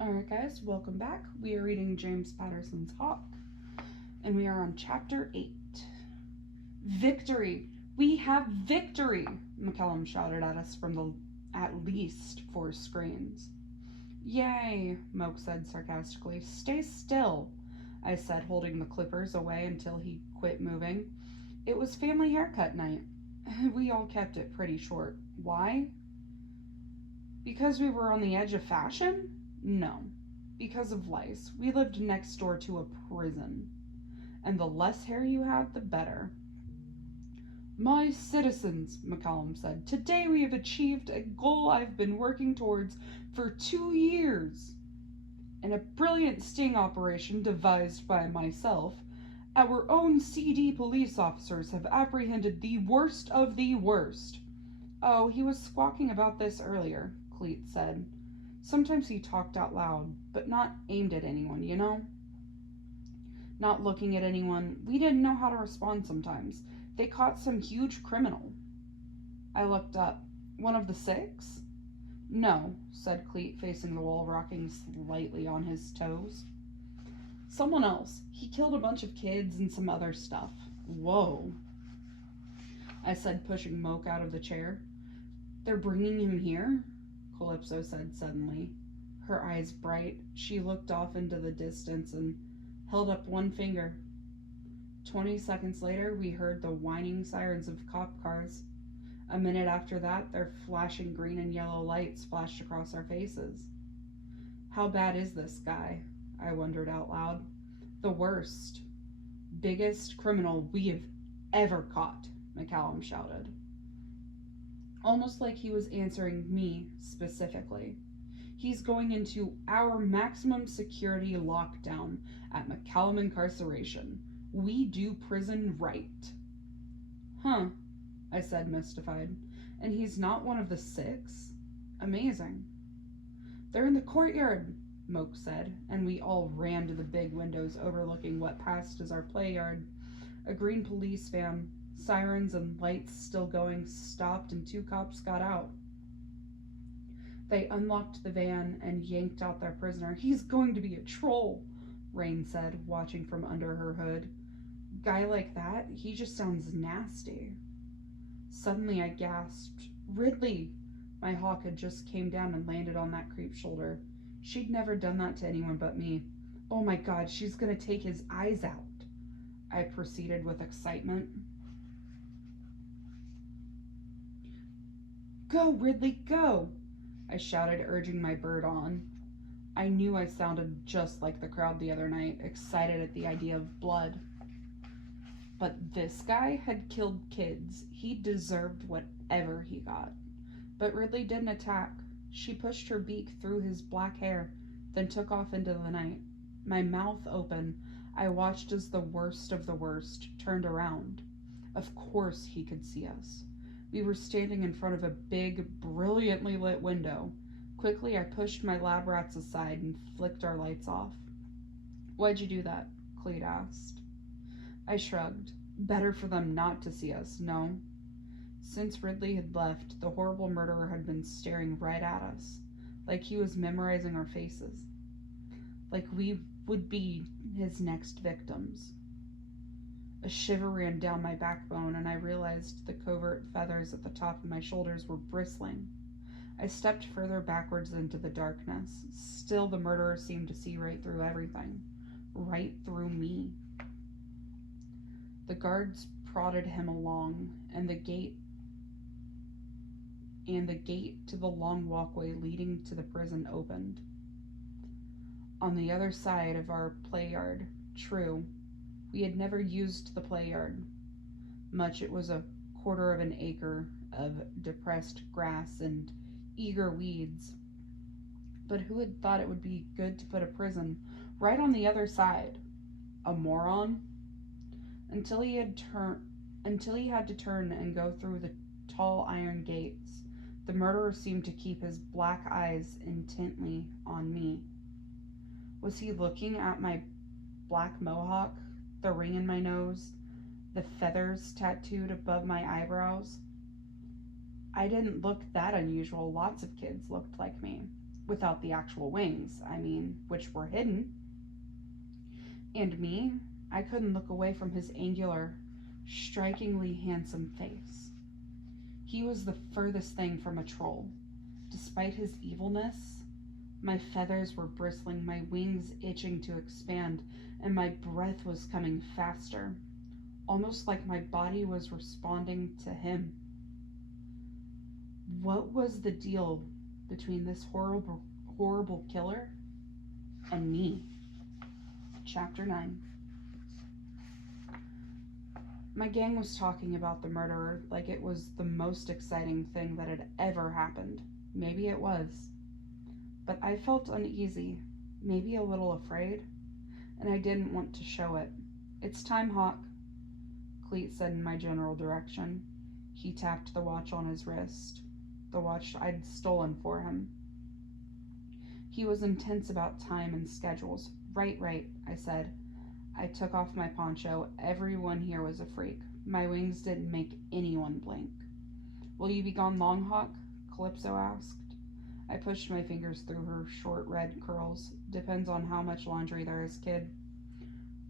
Alright, guys, welcome back. We are reading James Patterson's Hawk, and we are on chapter 8. Victory! We have victory! McCallum shouted at us from the at least 4 screens. Yay, Moke said sarcastically. Stay still, I said, holding the clippers away until he quit moving. It was family haircut night. We all kept it pretty short. Why? Because we were on the edge of fashion? No. Because of lice. We lived next door to a prison. And the less hair you have, the better. My citizens, McCallum said, today we have achieved a goal I've been working towards for 2 years. In a brilliant sting operation devised by myself, our own CD police officers have apprehended the worst of the worst. Oh, he was squawking about this earlier, Cleet said. Sometimes he talked out loud, but not aimed at anyone, you know? Not looking at anyone. We didn't know how to respond sometimes. They caught some huge criminal. I looked up. One of the 6? No, said Cleet, facing the wall, rocking slightly on his toes. Someone else. He killed a bunch of kids and some other stuff. Whoa, I said, pushing Moke out of the chair. They're bringing him here? Calypso said suddenly. Her eyes bright, she looked off into the distance and held up one finger. 20 seconds later, we heard the whining sirens of cop cars. A minute after that, their flashing green and yellow lights flashed across our faces. How bad is this guy? I wondered out loud. The worst. Biggest criminal we have ever caught, McCallum shouted. Almost like he was answering me specifically. He's going into our maximum security lockdown at McCallum Incarceration. We do prison right. Huh, I said, mystified. And he's not one of the 6? Amazing. They're in the courtyard, Moke said, and we all ran to the big windows overlooking what passed as our play yard. A green police van, sirens and lights still going, stopped and 2 cops got out. They unlocked the van and yanked out their prisoner. He's going to be a troll, Rain said, watching from under her hood. Guy like that, he just sounds nasty. Suddenly I gasped. Ridley! My hawk had just came down and landed on that creep's shoulder. She'd never done that to anyone but me. Oh my God, she's gonna take his eyes out, I proceeded with excitement. Go, Ridley, go! I shouted, urging my bird on. I knew I sounded just like the crowd the other night, excited at the idea of blood. But this guy had killed kids. He deserved whatever he got. But Ridley didn't attack. She pushed her beak through his black hair, then took off into the night. My mouth open, I watched as the worst of the worst turned around. Of course he could see us. We were standing in front of a big, brilliantly lit window. Quickly, I pushed my lab rats aside and flicked our lights off. Why'd you do that? Cleet asked. I shrugged. Better for them not to see us, no? Since Ridley had left, the horrible murderer had been staring right at us, like he was memorizing our faces. Like we would be his next victims. A shiver ran down my backbone, and I realized the covert feathers at the top of my shoulders were bristling. I stepped further backwards into the darkness. Still, the murderer seemed to see right through everything. Right through me. The guards prodded him along, and the gate to the long walkway leading to the prison opened. On the other side of our play yard, true, we had never used the play yard much. It was a 1/4 of an acre of depressed grass and eager weeds. But who had thought it would be good to put a prison right on the other side? A moron? Until he had to turn and go through the tall iron gates, the murderer seemed to keep his black eyes intently on me. Was he looking at my black mohawk, the ring in my nose, the feathers tattooed above my eyebrows? I didn't look that unusual. Lots of kids looked like me. without the actual wings, which were hidden. And me, I couldn't look away from his angular, strikingly handsome face. He was the furthest thing from a troll. Despite his evilness, my feathers were bristling, my wings itching to expand, and my breath was coming faster, almost like my body was responding to him. What was the deal between this horrible killer and me? Chapter 9. My gang was talking about the murderer like it was the most exciting thing that had ever happened. Maybe it was. But I felt uneasy, maybe a little afraid, and I didn't want to show it. "It's time, Hawk," Cleet said in my general direction. He tapped the watch on his wrist, the watch I'd stolen for him. He was intense about time and schedules. Right, I said. I took off my poncho. Everyone here was a freak. My wings didn't make anyone blink. "Will you be gone long, Hawk?" Calypso asked. I pushed my fingers through her short red curls. "Depends on how much laundry there is, kid."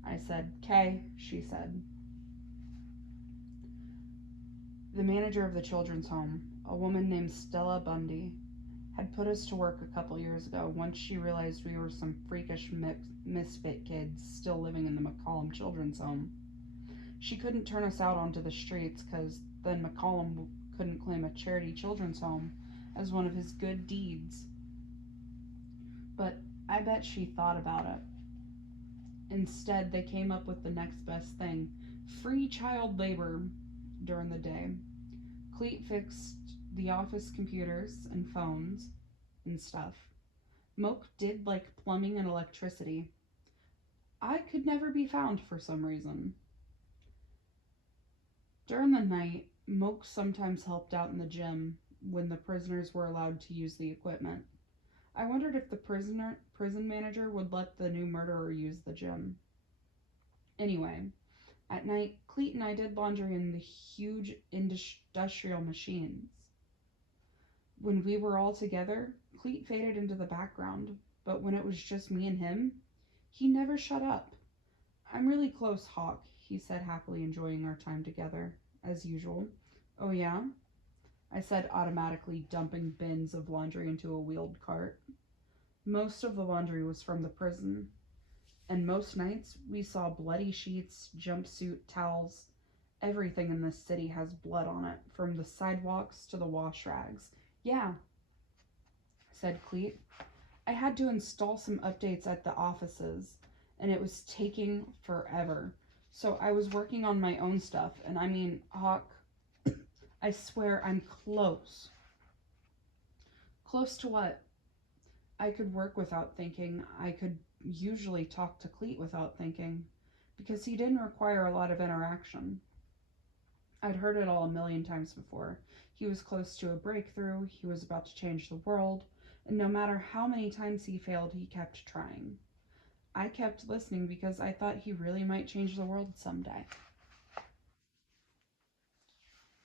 I said, "'Kay," she said. The manager of the children's home, a woman named Stella Bundy, had put us to work a couple years ago once she realized we were some freakish misfit kids still living in the McCollum Children's Home. She couldn't turn us out onto the streets because then McCollum couldn't claim a charity children's home as one of his good deeds. But I bet she thought about it. Instead, they came up with the next best thing: free child labor during the day. Cleet fixed the office computers and phones and stuff. Moke did like plumbing and electricity. I could never be found for some reason. During the night, Moke sometimes helped out in the gym when the prisoners were allowed to use the equipment. I wondered if the prison manager would let the new murderer use the gym. Anyway, at night, Cleet and I did laundry in the huge industrial machines. When we were all together, Cleet faded into the background, but when it was just me and him, he never shut up. "I'm really close, Hawk," he said, happily enjoying our time together, as usual. "Oh yeah?" I said, automatically dumping bins of laundry into a wheeled cart. Most of the laundry was from the prison, and most nights we saw bloody sheets, jumpsuit, towels. Everything in this city has blood on it, from the sidewalks to the wash rags. "Yeah," said Cleet. "I had to install some updates at the offices, and it was taking forever. So I was working on my own stuff, and Hawk, I swear I'm close." "Close to what?" I could work without thinking. I could usually talk to Cleet without thinking, because he didn't require a lot of interaction. I'd heard it all a million times before. He was close to a breakthrough, he was about to change the world, and no matter how many times he failed, he kept trying. I kept listening because I thought he really might change the world someday.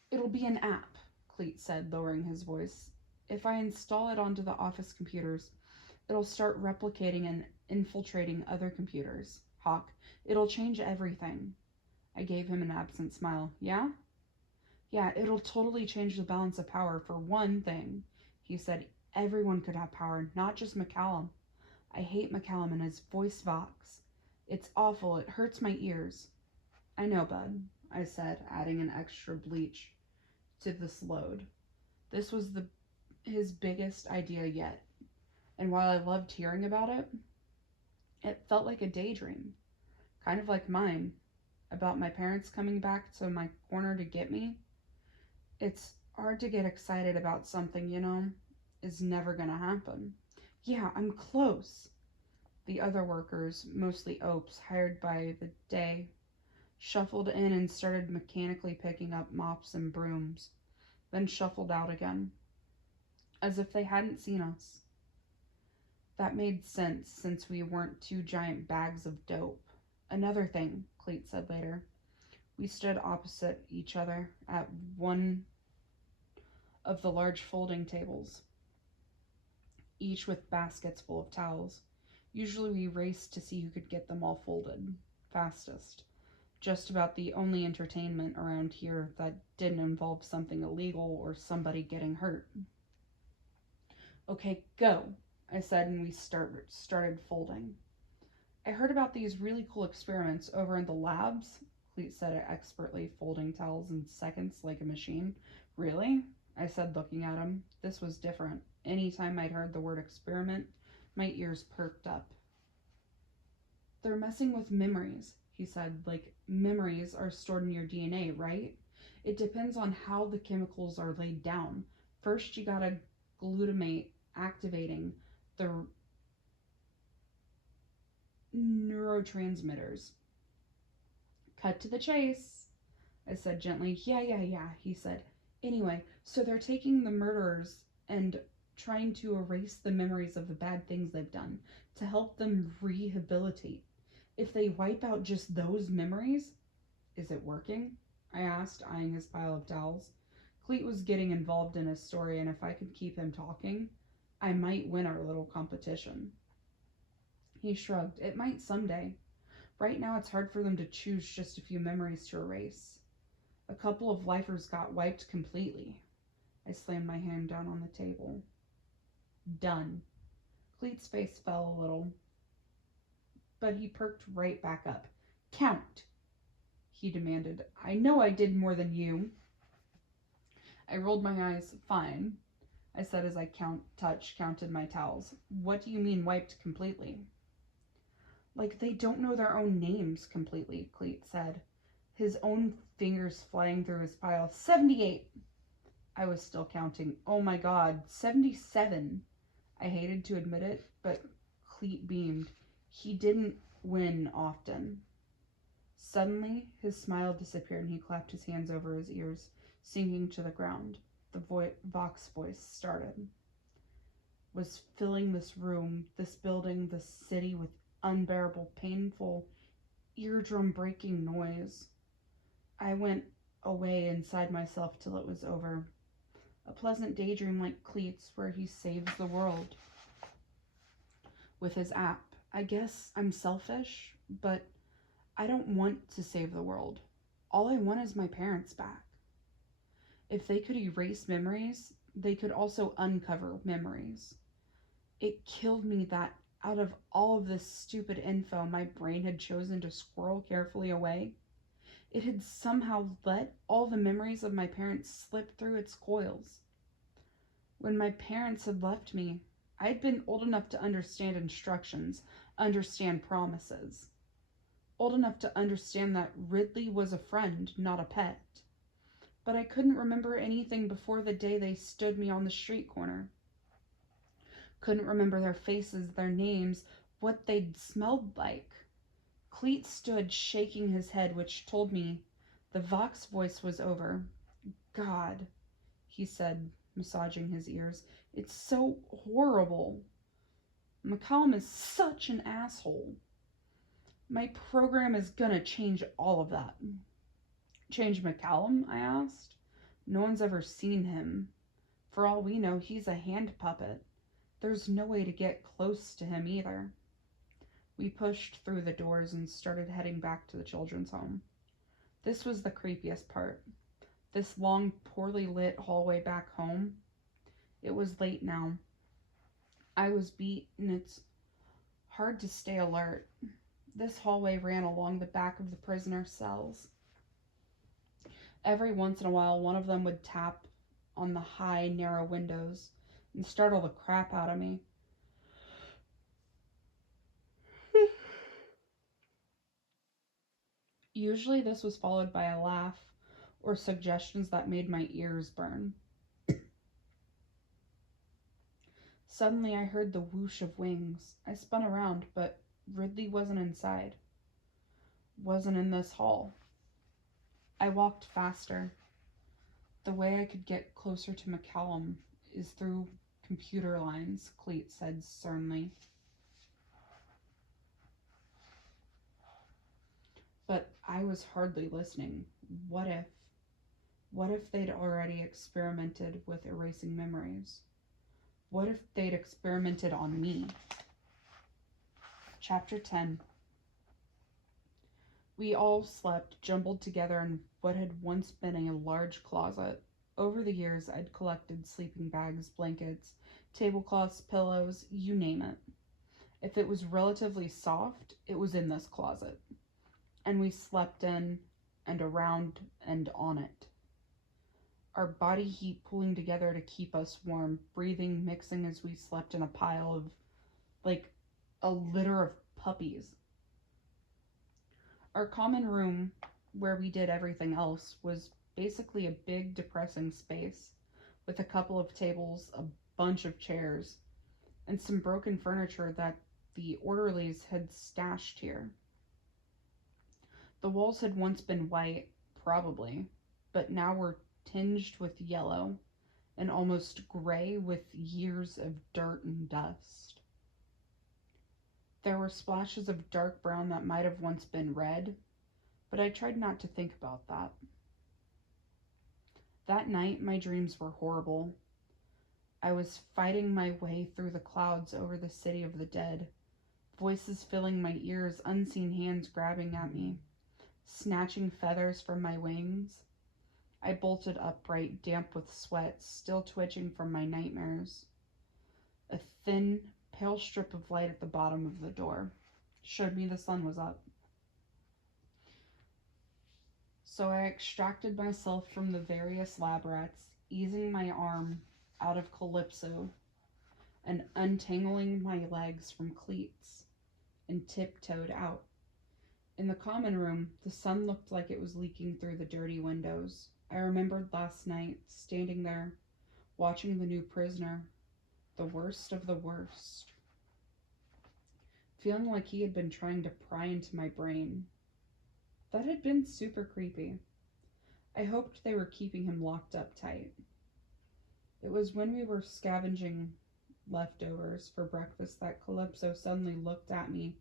"It'll be an app," Cleet said, lowering his voice. "If I install it onto the office computers, it'll start replicating and infiltrating other computers. Hawk, it'll change everything." I gave him an absent smile. "Yeah?" "Yeah, it'll totally change the balance of power, for one thing," he said. "Everyone could have power, not just McCallum. I hate McCallum and his voice box. It's awful, it hurts my ears." "I know, bud," I said, adding an extra bleach to this load. This was his biggest idea yet, and while I loved hearing about it, it felt like a daydream, kind of like mine, about my parents coming back to my corner to get me. It's hard to get excited about something, is never gonna happen. "Yeah, I'm close." The other workers, mostly opes, hired by the day, shuffled in and started mechanically picking up mops and brooms, then shuffled out again, as if they hadn't seen us. That made sense, since we weren't two giant bags of dope. "Another thing," Cleet said later. We stood opposite each other at one of the large folding tables. each with baskets full of towels. Usually we raced to see who could get them all folded fastest. Just about the only entertainment around here that didn't involve something illegal or somebody getting hurt. Okay, go, I said, and we started folding. I heard about these really cool experiments over in the labs, Cleet said, expertly folding towels in seconds like a machine. Really? I said, looking at him. This was different. Any time I'd heard the word experiment, my ears perked up. They're messing with memories, he said, like memories are stored in your DNA, right? It depends on how the chemicals are laid down. First, you gotta glutamate activating the neurotransmitters. Cut to the chase, I said gently. Yeah, he said. Anyway, so they're taking the murderers and trying to erase the memories of the bad things they've done to help them rehabilitate. If they wipe out just those memories, is it working? I asked, eyeing his pile of towels. Cleet was getting involved in his story, and if I could keep him talking, I might win our little competition. He shrugged. It might someday. Right now it's hard for them to choose just a few memories to erase. A couple of lifers got wiped completely. I slammed my hand down on the table. Done. Cleet's face fell a little, but he perked right back up. Count, he demanded. I know I did more than you. I rolled my eyes. Fine, I said as I counted my towels. What do you mean wiped completely? Like they don't know their own names completely, Cleet said, his own fingers flying through his pile. 78. I was still counting. Oh my god, 77. I hated to admit it, but Cleet beamed. He didn't win often. Suddenly, his smile disappeared and he clapped his hands over his ears, sinking to the ground. The Vox voice started. Was filling this room, this building, this city with unbearable, painful, eardrum-breaking noise. I went away inside myself till it was over. A pleasant daydream like Cleet's where he saves the world with his app. I guess I'm selfish, but I don't want to save the world. All I want is my parents back. If they could erase memories, they could also uncover memories. It killed me that out of all of this stupid info my brain had chosen to squirrel carefully away, it had somehow let all the memories of my parents slip through its coils. When my parents had left me, I had been old enough to understand instructions, understand promises. Old enough to understand that Ridley was a friend, not a pet. But I couldn't remember anything before the day they stood me on the street corner. Couldn't remember their faces, their names, what they'd smelled like. Cleet stood shaking his head, which told me the Vox voice was over. God, he said, massaging his ears. It's so horrible. McCallum is such an asshole. My program is gonna change all of that. Change McCallum? I asked. No one's ever seen him. For all we know, he's a hand puppet. There's no way to get close to him either. We pushed through the doors and started heading back to the children's home. This was the creepiest part. This long, poorly lit hallway back home. It was late now. I was beat, and it's hard to stay alert. This hallway ran along the back of the prisoner cells. Every once in a while, one of them would tap on the high, narrow windows and startle the crap out of me. Usually this was followed by a laugh or suggestions that made my ears burn. Suddenly I heard the whoosh of wings. I spun around, but Ridley wasn't inside. Wasn't in this hall. I walked faster. The way I could get closer to McCallum is through computer lines, Cleet said sternly. But I was hardly listening. What if? What if they'd already experimented with erasing memories? What if they'd experimented on me? Chapter 10. We all slept jumbled together in what had once been a large closet. Over the years, I'd collected sleeping bags, blankets, tablecloths, pillows, you name it. If it was relatively soft, it was in this closet. And we slept in and around and on it. Our body heat pulling together to keep us warm, breathing, mixing as we slept in a pile of, like, a litter of puppies. Our common room, where we did everything else, was basically a big, depressing space with a couple of tables, a bunch of chairs, and some broken furniture that the orderlies had stashed here. The walls had once been white, probably, but now were tinged with yellow and almost gray with years of dirt and dust. There were splashes of dark brown that might have once been red, but I tried not to think about that. That night, my dreams were horrible. I was fighting my way through the clouds over the city of the dead, voices filling my ears, unseen hands grabbing at me, snatching feathers from my wings. I bolted upright, damp with sweat, still twitching from my nightmares. A thin, pale strip of light at the bottom of the door showed me the sun was up. So I extracted myself from the various lab rats, easing my arm out of Calypso and untangling my legs from cleats, and tiptoed out. In the common room, the sun looked like it was leaking through the dirty windows. I remembered last night, standing there, watching the new prisoner, the worst of the worst, feeling like he had been trying to pry into my brain. That had been super creepy. I hoped they were keeping him locked up tight. It was when we were scavenging leftovers for breakfast that Calypso suddenly looked at me,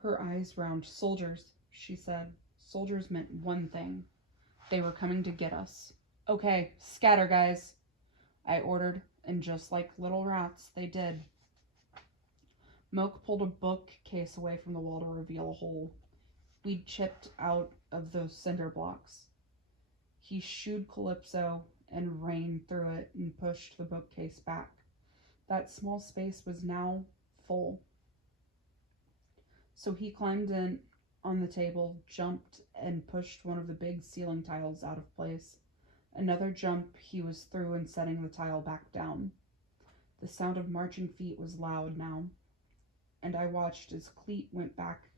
her eyes round. Soldiers, she said. Soldiers meant one thing. They were coming to get us. Okay, scatter, guys, I ordered, and just like little rats, they did. Moke pulled a bookcase away from the wall to reveal a hole we'd chipped out of those cinder blocks. He shooed Calypso and Rain through it and pushed the bookcase back. That small space was now full. So he climbed in on the table, jumped, and pushed one of the big ceiling tiles out of place. Another jump, he was through and setting the tile back down. The sound of marching feet was loud now, and I watched as Cleet went back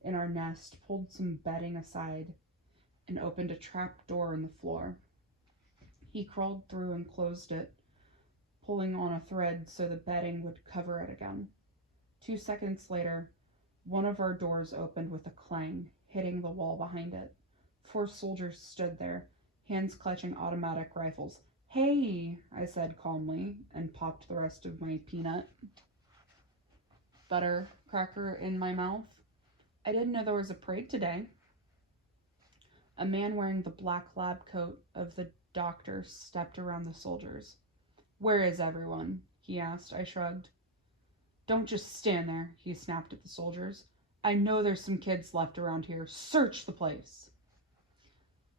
in our nest, pulled some bedding aside, and opened a trap door in the floor. He crawled through and closed it, pulling on a thread so the bedding would cover it again. 2 seconds later, one of our doors opened with a clang, hitting the wall behind it. 4 soldiers stood there, hands clutching automatic rifles. Hey, I said calmly, and popped the rest of my peanut butter cracker in my mouth. I didn't know there was a parade today. A man wearing the black lab coat of the doctor stepped around the soldiers. Where is everyone? He asked. I shrugged. Don't just stand there, he snapped at the soldiers. I know there's some kids left around here. Search the place.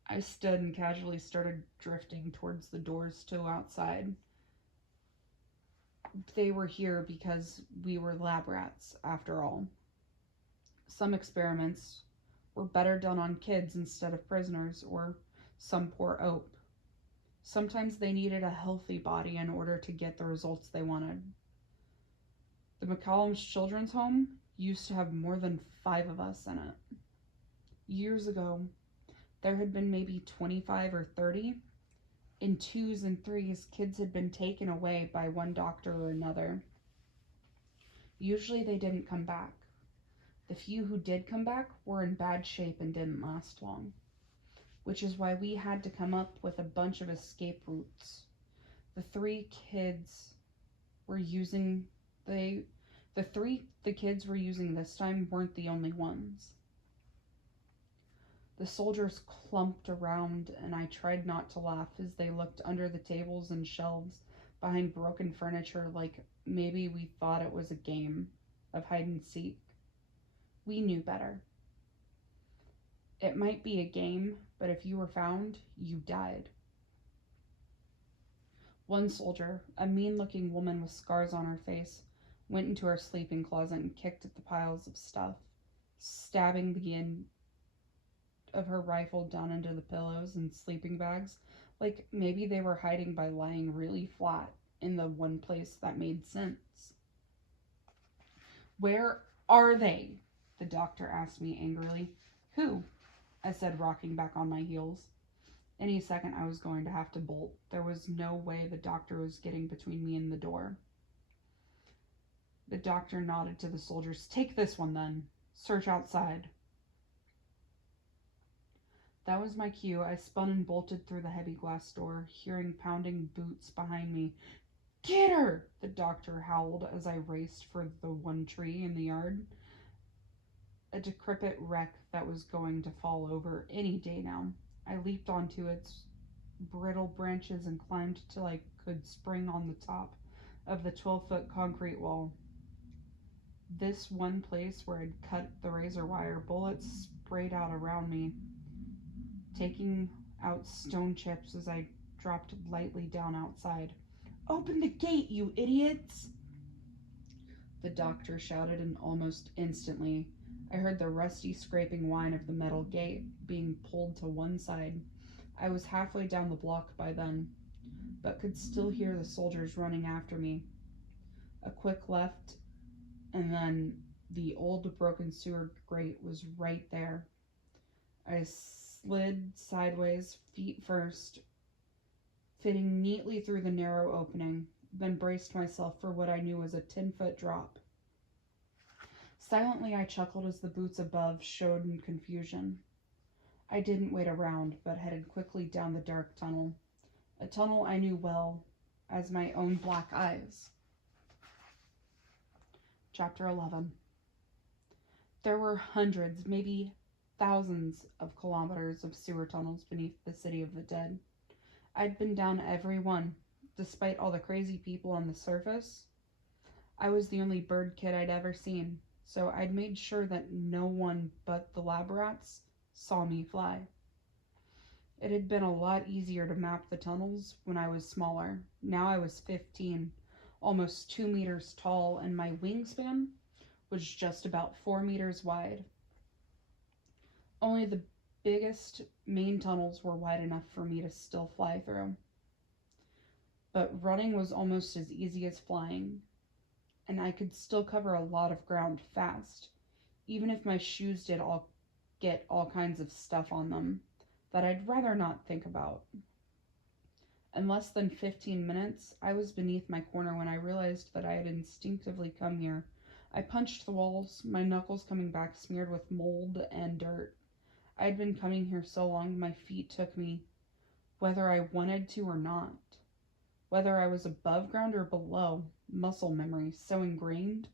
I stood and casually started drifting towards the doors to outside. They were here because we were lab rats, after all. Some experiments were better done on kids instead of prisoners or some poor ope. Sometimes they needed a healthy body in order to get the results they wanted. The McCollum's Children's Home used to have more than 5 of us in it. Years ago, there had been maybe 25 or 30. In 2s and 3s, kids had been taken away by one doctor or another. Usually they didn't come back. The few who did come back were in bad shape and didn't last long, which is why we had to come up with a bunch of escape routes. The 3 kids were using the kids were using this time weren't the only ones. The soldiers clumped around, and I tried not to laugh as they looked under the tables and shelves behind broken furniture like maybe we thought it was a game of hide and seek. We knew better. It might be a game, but if you were found, you died. One soldier, a mean looking woman with scars on her face, went into her sleeping closet and kicked at the piles of stuff, stabbing the end of her rifle down into the pillows and sleeping bags, like maybe they were hiding by lying really flat in the one place that made sense. Where are they? The doctor asked me angrily. Who? I said, rocking back on my heels. Any second I was going to have to bolt. There was no way the doctor was getting between me and the door. The doctor nodded to the soldiers. Take this one then. Search outside. That was my cue. I spun and bolted through the heavy glass door, hearing pounding boots behind me. Get her! The doctor howled as I raced for the one tree in the yard. A decrepit wreck that was going to fall over any day now. I leaped onto its brittle branches and climbed till I could spring on the top of the 12-foot concrete wall. This one place where I'd cut the razor wire, bullets sprayed out around me, taking out stone chips as I dropped lightly down outside. Open the gate, you idiots! The doctor shouted, and almost instantly I heard the rusty scraping whine of the metal gate being pulled to one side. I was halfway down the block by then, but could still hear the soldiers running after me. A quick left, and then the old broken sewer grate was right there. I slid sideways, feet first, fitting neatly through the narrow opening, then braced myself for what I knew was a 10-foot drop. Silently I chuckled as the boots above showed in confusion. I didn't wait around, but headed quickly down the dark tunnel, a tunnel I knew well as my own black eyes. Chapter 11. There were hundreds, maybe thousands of kilometers of sewer tunnels beneath the city of the dead. I'd been down every one. Despite all the crazy people on the surface, I was the only bird kid I'd ever seen, so I'd made sure that no one but the lab rats saw me fly. It had been a lot easier to map the tunnels when I was smaller. Now I was 15, almost 2 meters tall, and my wingspan was just about 4 meters wide. Only the biggest main tunnels were wide enough for me to still fly through. But running was almost as easy as flying, and I could still cover a lot of ground fast, even if my shoes did get all kinds of stuff on them that I'd rather not think about. In less than 15 minutes, I was beneath my corner when I realized that I had instinctively come here. I punched the walls, my knuckles coming back smeared with mold and dirt. I had been coming here so long my feet took me, whether I wanted to or not. Whether I was above ground or below, muscle memory so ingrained,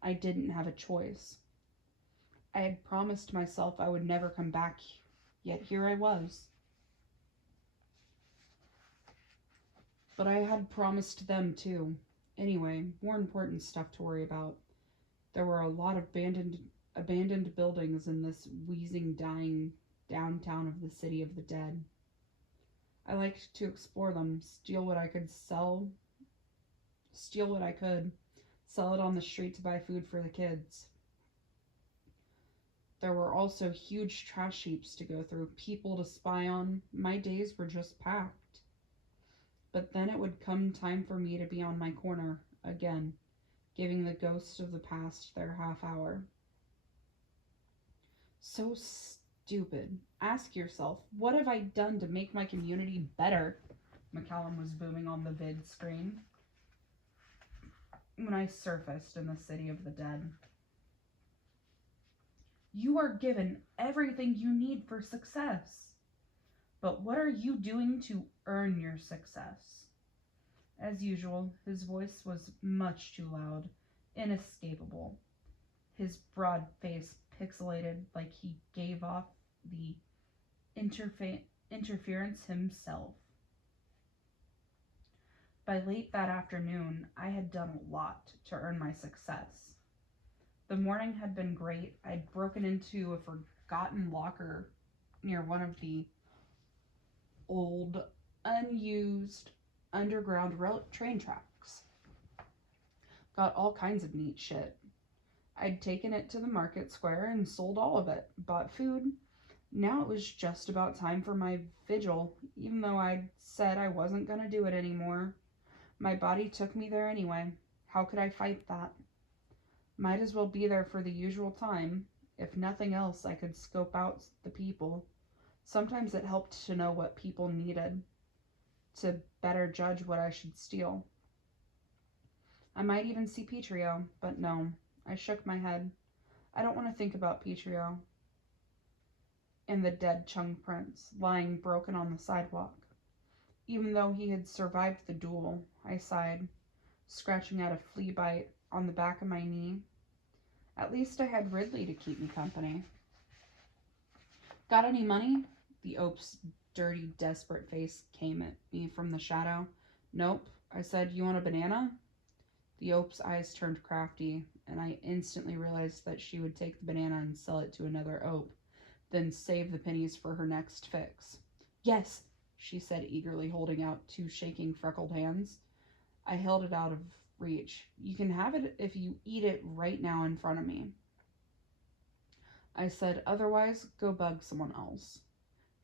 I didn't have a choice. I had promised myself I would never come back, yet here I was. But I had promised them too. Anyway, more important stuff to worry about. There were a lot of abandoned buildings in this wheezing, dying downtown of the city of the dead. I liked to explore them, steal what I could, sell it on the street to buy food for the kids. There were also huge trash heaps to go through, people to spy on. My days were just packed. But then it would come time for me to be on my corner again, giving the ghosts of the past their half hour. So stupid. Ask yourself, what have I done to make my community better? McCallum was booming on the vid screen when I surfaced in the city of the dead. You are given everything you need for success. But what are you doing to earn your success? As usual, his voice was much too loud, inescapable. His broad face pixelated like he gave off the interference himself. By late that afternoon, I had done a lot to earn my success. The morning had been great. I'd broken into a forgotten locker near one of the old, unused underground train tracks. Got all kinds of neat shit. I'd taken it to the market square and sold all of it. Bought food. Now it was just about time for my vigil, even though I'd said I wasn't going to do it anymore. My body took me there anyway. How could I fight that? Might as well be there for the usual time. If nothing else, I could scope out the people. Sometimes it helped to know what people needed, to better judge what I should steal. I might even see Petrio, but no. I shook my head. I don't want to think about Petrio and the dead Chung Prince lying broken on the sidewalk. Even though he had survived the duel, I sighed, scratching out a flea bite on the back of my knee. At least I had Ridley to keep me company. Got any money? The Oaf's dirty, desperate face came at me from the shadow. Nope. I said, you want a banana? The Oaf's eyes turned crafty, and I instantly realized that she would take the banana and sell it to another Oaf, then save the pennies for her next fix. Yes, she said eagerly, holding out two shaking, freckled hands. I held it out of reach. You can have it if you eat it right now in front of me. I said, otherwise, go bug someone else.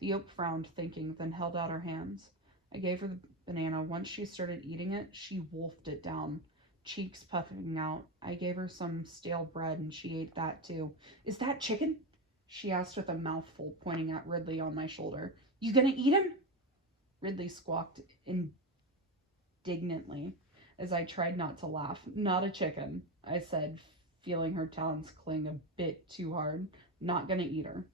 The Oaf frowned, thinking, then held out her hands. I gave her the banana. Once she started eating it, she wolfed it down, cheeks puffing out. I gave her some stale bread, and she ate that too. Is that chicken? She asked with a mouthful, pointing at Ridley on my shoulder. You gonna eat him? Ridley squawked indignantly as I tried not to laugh. Not a chicken, I said, feeling her talons cling a bit too hard. Not gonna eat her.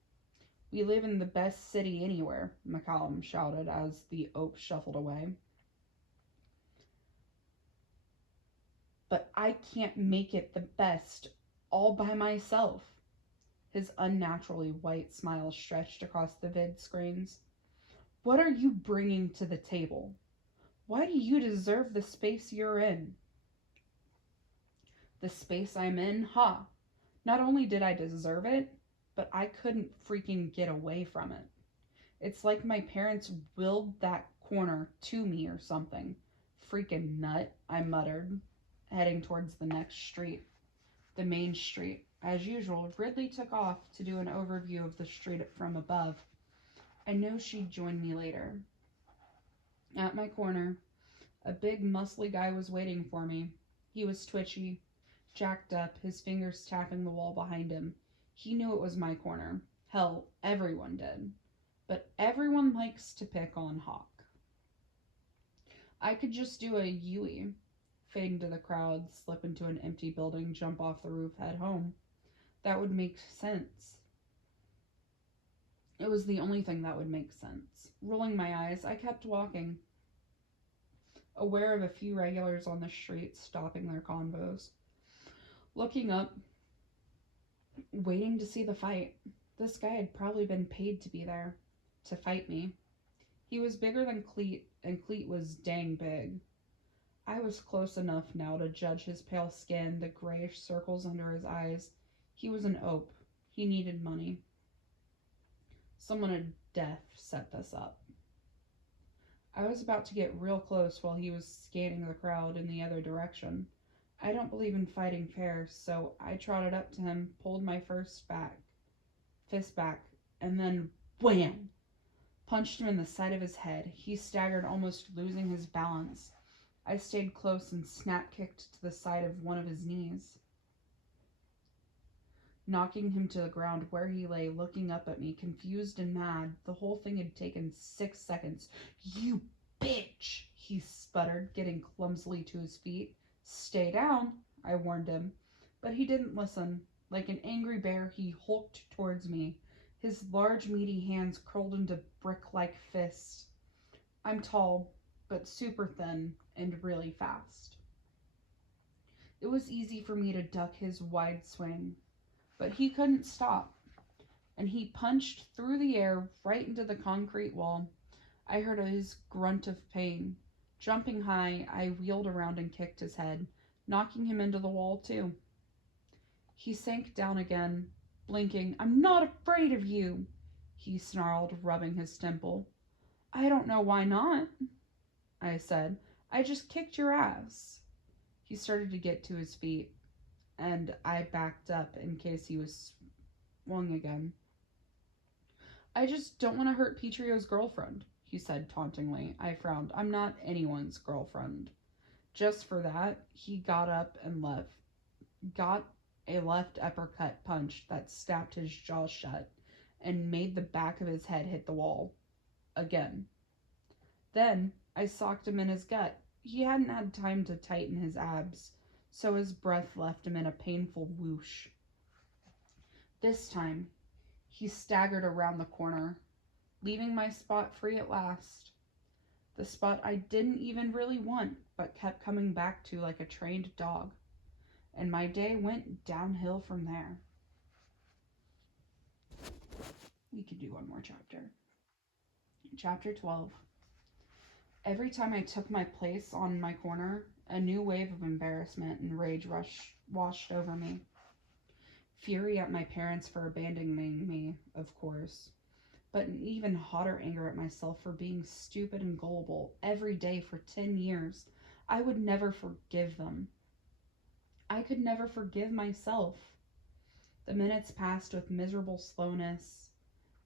We live in the best city anywhere, McCallum shouted as the Oaf shuffled away. But I can't make it the best all by myself. His unnaturally white smile stretched across the vid screens. What are you bringing to the table? Why do you deserve the space you're in? The space I'm in? Ha! Not only did I deserve it, but I couldn't freaking get away from it. It's like my parents willed that corner to me or something. Freaking nut, I muttered, heading towards the next street, the main street. As usual, Ridley took off to do an overview of the street from above. I knew she'd join me later. At my corner, a big, muscly guy was waiting for me. He was twitchy, jacked up, his fingers tapping the wall behind him. He knew it was my corner. Hell, everyone did. But everyone likes to pick on Hawk. I could just do a Yui, fade into the crowd, slip into an empty building, jump off the roof, head home. That would make sense. It was the only thing that would make sense. Rolling my eyes, I kept walking, aware of a few regulars on the street stopping their convos. Looking up, waiting to see the fight. This guy had probably been paid to be there, to fight me. He was bigger than Cleet, and Cleet was dang big. I was close enough now to judge his pale skin, the grayish circles under his eyes. He was an Oaf. He needed money. Someone at Death set this up. I was about to get real close while he was scanning the crowd in the other direction. I don't believe in fighting fair, so I trotted up to him, pulled my fist back, and then wham! Punched him in the side of his head. He staggered, almost losing his balance. I stayed close and snap-kicked to the side of one of his knees, knocking him to the ground where he lay, looking up at me, confused and mad. The whole thing had taken 6 seconds. You bitch, he sputtered, getting clumsily to his feet. Stay down, I warned him, but he didn't listen. Like an angry bear, he hulked towards me, his large, meaty hands curled into brick-like fists. I'm tall, but super thin and really fast. It was easy for me to duck his wide swing, but he couldn't stop, and he punched through the air right into the concrete wall. I heard his grunt of pain. Jumping high, I wheeled around and kicked his head, knocking him into the wall, too. He sank down again, blinking. "I'm not afraid of you," he snarled, rubbing his temple. "I don't know why not," I said. "I just kicked your ass." He started to get to his feet, and I backed up in case he was swung again. "I just don't want to hurt Petrio's girlfriend," he said tauntingly. I frowned. "I'm not anyone's girlfriend." Just for that, he got up and got a left uppercut punch that snapped his jaw shut and made the back of his head hit the wall. Again. Then I socked him in his gut. He hadn't had time to tighten his abs, so his breath left him in a painful whoosh. This time, he staggered around the corner, leaving my spot free at last. The spot I didn't even really want, but kept coming back to like a trained dog. And my day went downhill from there. We could do one more chapter. Chapter 12. Every time I took my place on my corner, a new wave of embarrassment and rage washed over me. Fury at my parents for abandoning me, of course, but an even hotter anger at myself for being stupid and gullible every day for 10 years. I would never forgive them. I could never forgive myself. The minutes passed with miserable slowness.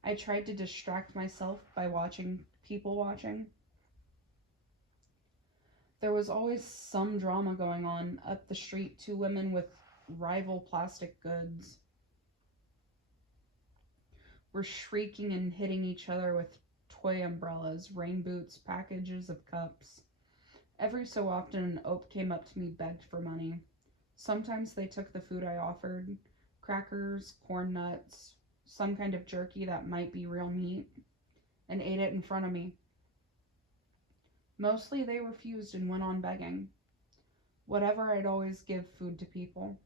I tried to distract myself by watching people watching. There was always some drama going on. Up the street, two women with rival plastic goods were shrieking and hitting each other with toy umbrellas, rain boots, packages of cups. Every so often, an ope came up to me, begged for money. Sometimes they took the food I offered, crackers, corn nuts, some kind of jerky that might be real meat, and ate it in front of me. Mostly they refused and went on begging. Whatever, I'd always give food to people.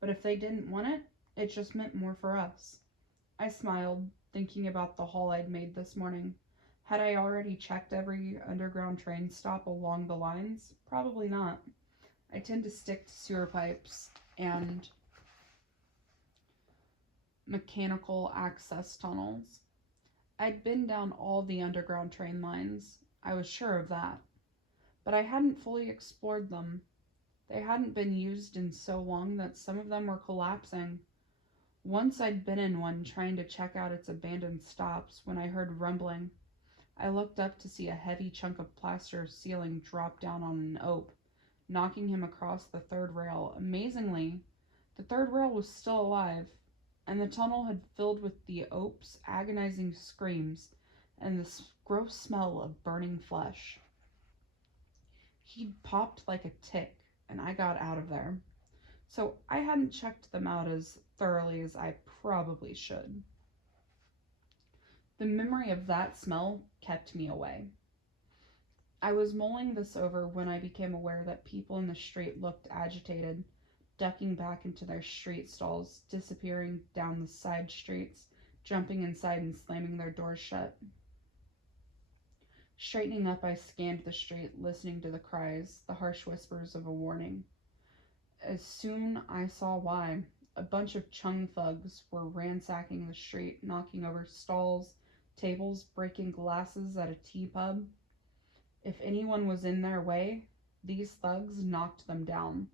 But if they didn't want it, it just meant more for us. I smiled, thinking about the haul I'd made this morning. Had I already checked every underground train stop along the lines? Probably not. I tend to stick to sewer pipes and mechanical access tunnels. I'd been down all the underground train lines. I was sure of that. But I hadn't fully explored them. They hadn't been used in so long that some of them were collapsing. Once I'd been in one trying to check out its abandoned stops when I heard rumbling. I looked up to see a heavy chunk of plaster ceiling drop down on an ope, knocking him across the third rail. Amazingly, the third rail was still alive, and the tunnel had filled with the ope's agonizing screams and the gross smell of burning flesh. He'd popped like a tick, and I got out of there. So I hadn't checked them out as thoroughly as I probably should. The memory of that smell kept me away. I was mulling this over when I became aware that people in the street looked agitated, ducking back into their street stalls, disappearing down the side streets, jumping inside and slamming their doors shut. Straightening up, I scanned the street, listening to the cries, the harsh whispers of a warning. As soon I saw why. A bunch of Chung thugs were ransacking the street, knocking over stalls, tables, breaking glasses at a tea pub. If anyone was in their way, these thugs knocked them down.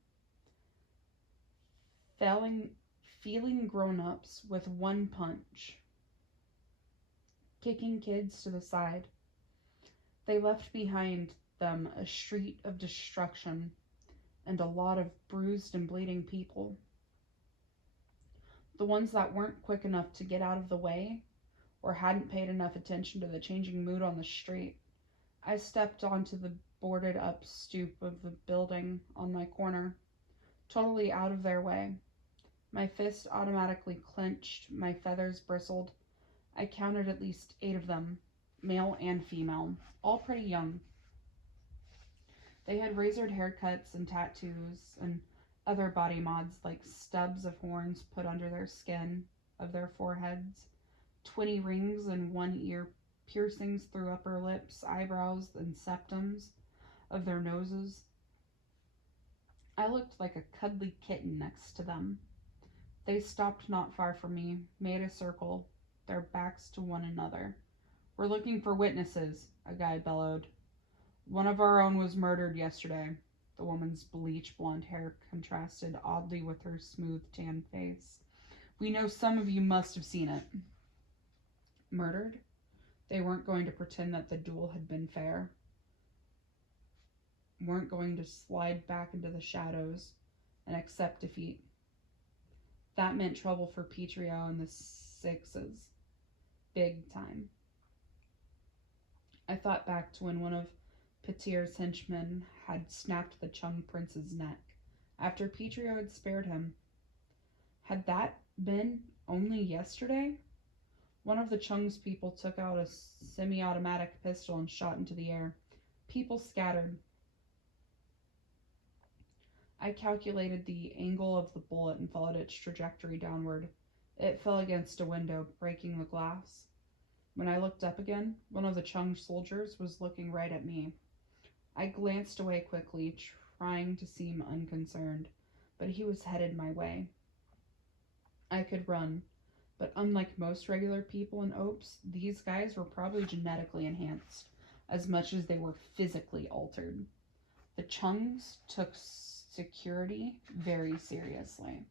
Feeling grown-ups with one punch. Kicking kids to the side. They left behind them a street of destruction and a lot of bruised and bleeding people. The ones that weren't quick enough to get out of the way or hadn't paid enough attention to the changing mood on the street. I stepped onto the boarded up stoop of the building on my corner, totally out of their way. My fist automatically clenched, my feathers bristled. I counted at least 8 of them, male and female, all pretty young. They had razored haircuts and tattoos and other body mods like stubs of horns put under their skin of their foreheads, 20 rings and 1 ear, piercings through upper lips, eyebrows, and septums, of their noses. I looked like a cuddly kitten next to them. They stopped not far from me, made a circle, their backs to one another. "We're looking for witnesses," a guy bellowed. "One of our own was murdered yesterday." The woman's bleach blonde hair contrasted oddly with her smooth tan face. "We know some of you must have seen it." Murdered? They weren't going to pretend that the duel had been fair. Weren't going to slide back into the shadows and accept defeat. That meant trouble for Petrio and the Sixes. Big time. I thought back to when one of Petir's henchmen had snapped the Chung prince's neck, after Petrio had spared him. Had that been only yesterday? One of the Chung's people took out a semi-automatic pistol and shot into the air. People scattered. I calculated the angle of the bullet and followed its trajectory downward. It fell against a window, breaking the glass. When I looked up again, one of the Chung soldiers was looking right at me. I glanced away quickly, trying to seem unconcerned, but he was headed my way. I could run, but unlike most regular people in Opes, these guys were probably genetically enhanced, as much as they were physically altered. The Chungs took security very seriously.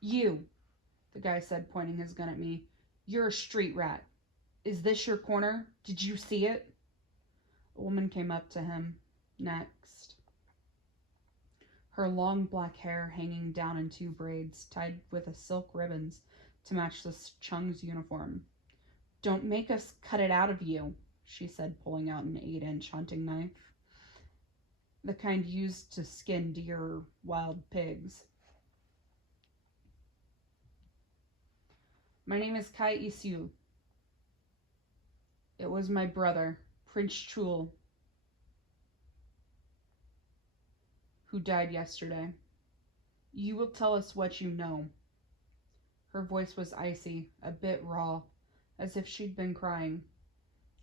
"You," the guy said, pointing his gun at me. "You're a street rat. Is this your corner? Did you see it?" A woman came up to him next, her long black hair hanging down in two braids, tied with a silk ribbons to match the Chung's uniform. "Don't make us cut it out of you," she said, pulling out an 8-inch hunting knife, the kind used to skin deer or wild pigs. "My name is Kai Isu. It was my brother, Prince Chul, who died yesterday. You will tell us what you know." Her voice was icy, a bit raw, as if she'd been crying.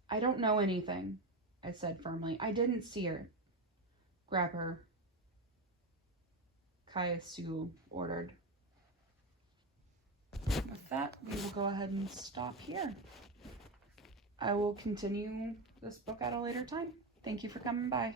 "I don't know anything," I said firmly. "I didn't see her." "Grab her," Kai Isu ordered. With that, we will go ahead and stop here. I will continue this book at a later time. Thank you for coming by.